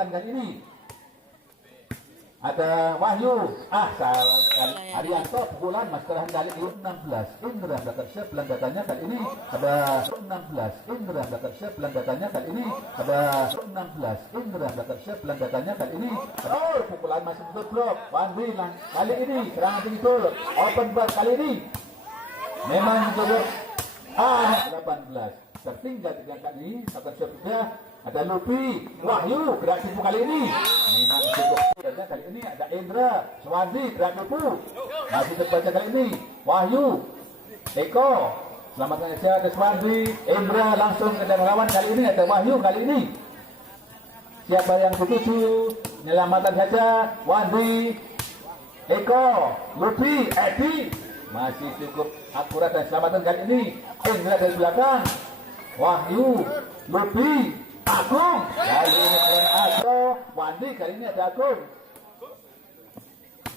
selamatkan kali ini. Ada Wahyu, Arianto pukulan maskarahan kali ini 16. Indra belakang siap pelandatannya kali ini ada 16. Indra belakang siap pelandatannya kali ini ada 16. Indra belakang siap pelandatannya kali ini. Oh, pukulan masih betul blok. Wandi kali ini serangan betul. Open bar kali ini. Memang betul. 18. Tertinggal 3 kali. Belakang siap sudah. Ada Lupi, Wahyu, gerak tipu kali ini. Memang cukup. Dan kali ini ada Indra, Swandi, gerak tipu. Masih terbaca kali ini. Wahyu, Eko, selamatkan saja ada Swandi, Indra langsung ke lawan kali ini. Ada Wahyu kali ini. Siapa yang dituju? Penyelamatan saja. Wandi, Eko, Lupi, Edi. Masih cukup akurat dan selamatan kali ini. Indra dari belakang. Wahyu, Lupi, Agung, kali ini Agung, Wandi kali ini ada Agung.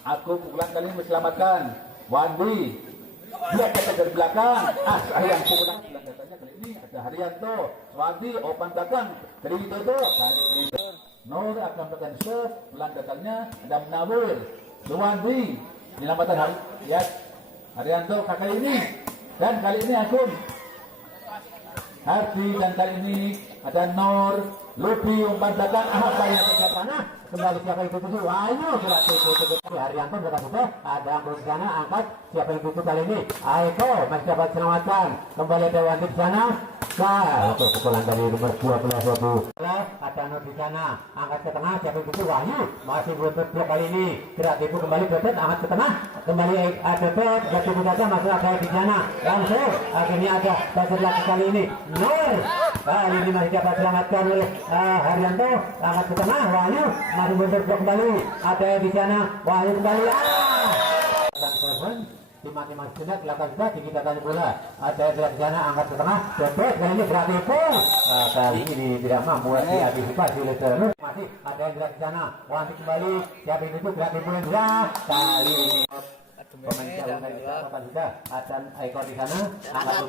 Agung pukulan kali ini diselamatkan. Wandi, dia ketek dari belakang. Sayang pukulan datanya kali ini ada Haryanto. Wandi, open belakang dari Widodo. Kali ini Nur akan melakukan serve. Pelan datangnya ada Munawir. Wandi, diselamatkan Haryanto kali ini. Dan kali ini Agung. Hardi dan kali ini ada Nur, Lupi umpan belakang, apa yang terjadi sana? Kembali siapa yang tuju? Ayo gerak tuju. Haryanto sudah sudah ada angkat di sana, angkat siapa yang tuju kali ini? Aiko masih dapat selamatkan. Kembali ada Wandi di sana. Untuk pukulan dari nomor 21. Ada Nur di sana, angkat ke tengah siapa yang tuju? Wahyu masih buntut blok kali ini. Gerak tipu kembali Betet, angkat ke tengah. Kembali ada Betet, gerak tipu saja masih ada di sana. Langsung akhirnya ada Betet lagi kali ini. Nur kali ini masih dapat selamatkan oleh Haryanto, angkat ke tengah. Wahyu masih mundur blok kembali, ada di sana. Wahyu kembali. Tim masih sudah kelihatan sudah dikitakan bola. Ada di sana, angkat ke tengah. Betet kali ini berarti pun kali ini tidak mampu diantisipasi oleh Nur. Masih ada yang di sana. Wahyu kembali. Siapa itu berarti pun kali ini. Pemain calon dari kita sudah ada Eko di sana, angkat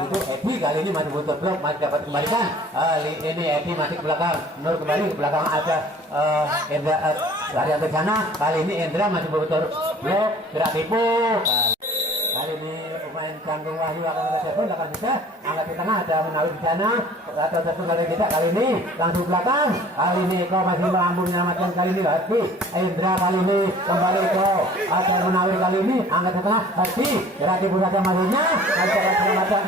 itu Edi kali ini masih butuh blok, masih dapat kembalikan. Ini Edi masih ke belakang, Nur kembali ke belakang ada Indra lari ke sana. Kali ini Indra masih butuh blok, gerak tipu. Kali ini pemain Canggung Wahyu akan ke telepon, akan sudah angkat di tengah ada Munawir di sana. Atau satu kali kita kali ini langsung belakang. Kali ini Eko masih mampu menyelamatkan kali ini Hati. Indra kali ini kembali Eko. Ada Munawir kali ini angkat ke tengah. Hati. Gerak tipu saja masuknya. Ada menyelamatkan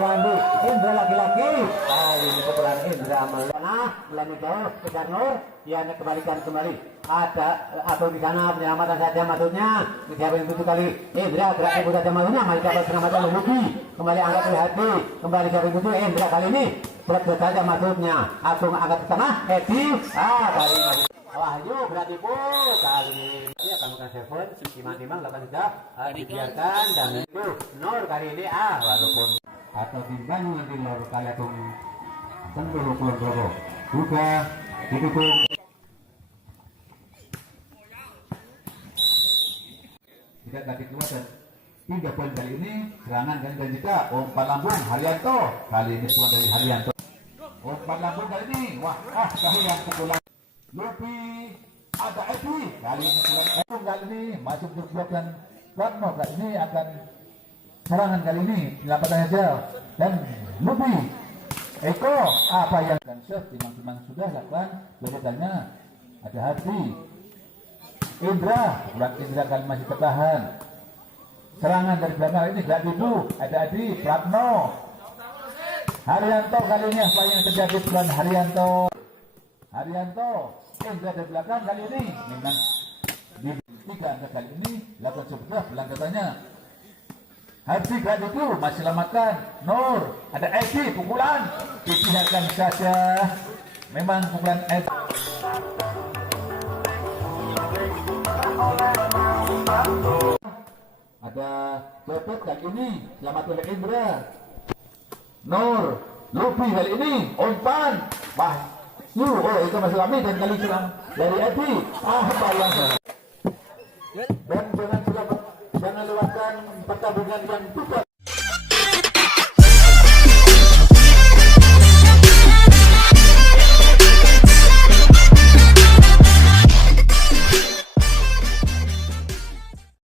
Wandi. Indra lagi-lagi. Kali ini pukulan Indra melenah. Melenah jauh. Kejar Nur. Dia kembalikan kembali. Ada atau di sana penyelamatan saja masuknya. Siapa yang tujuh kali Indra gerak tipu saja masuknya. Masih dapat penyelamatan Luki. Kembali angkat oleh Hati. Kembali siapa yang tujuh Indra kali ini berat saja masuknya. Agung angkat ke tengah. Edi. Kali ini Wahyu berarti kali ini akan bukan server. Timang-timang lakukan sudah dibiarkan dan itu Nur kali ini walaupun atau timbang nanti Nur kali Agung sentuh pulau juga didukung. Tidak tadi keluar dan 3 poin kali ini serangan dan juga umpan lambung Haryanto kali ini keluar dari Haryanto. Umpan lambung kali ini kali yang pukulan Lupi ada Edi kali ini kali ini masuk berblok dan Warno kali ini akan serangan kali ini menyelamatkan saja dan Lupi Eko apa yang akan chef timang-timang sudah lakukan berbedanya ada Hati Indra bulan Indra kali masih tertahan serangan dari belakang ini gak dulu ada Adi Pratno Haryanto kali ini apa yang terjadi bulan Haryanto Indra dari belakang kali ini memang di 3 angka kali ini lakukan sebelah bulan katanya Hati gak dulu masih selamatkan Nur ada Edi pukulan dipindahkan saja memang pukulan Edi. Ada Betet kali ini selamat oleh Indra Nur Lupi kali ini umpan itu masih lami dan kali serang dari Edi dan jangan lewatkan pertandingan yang bukan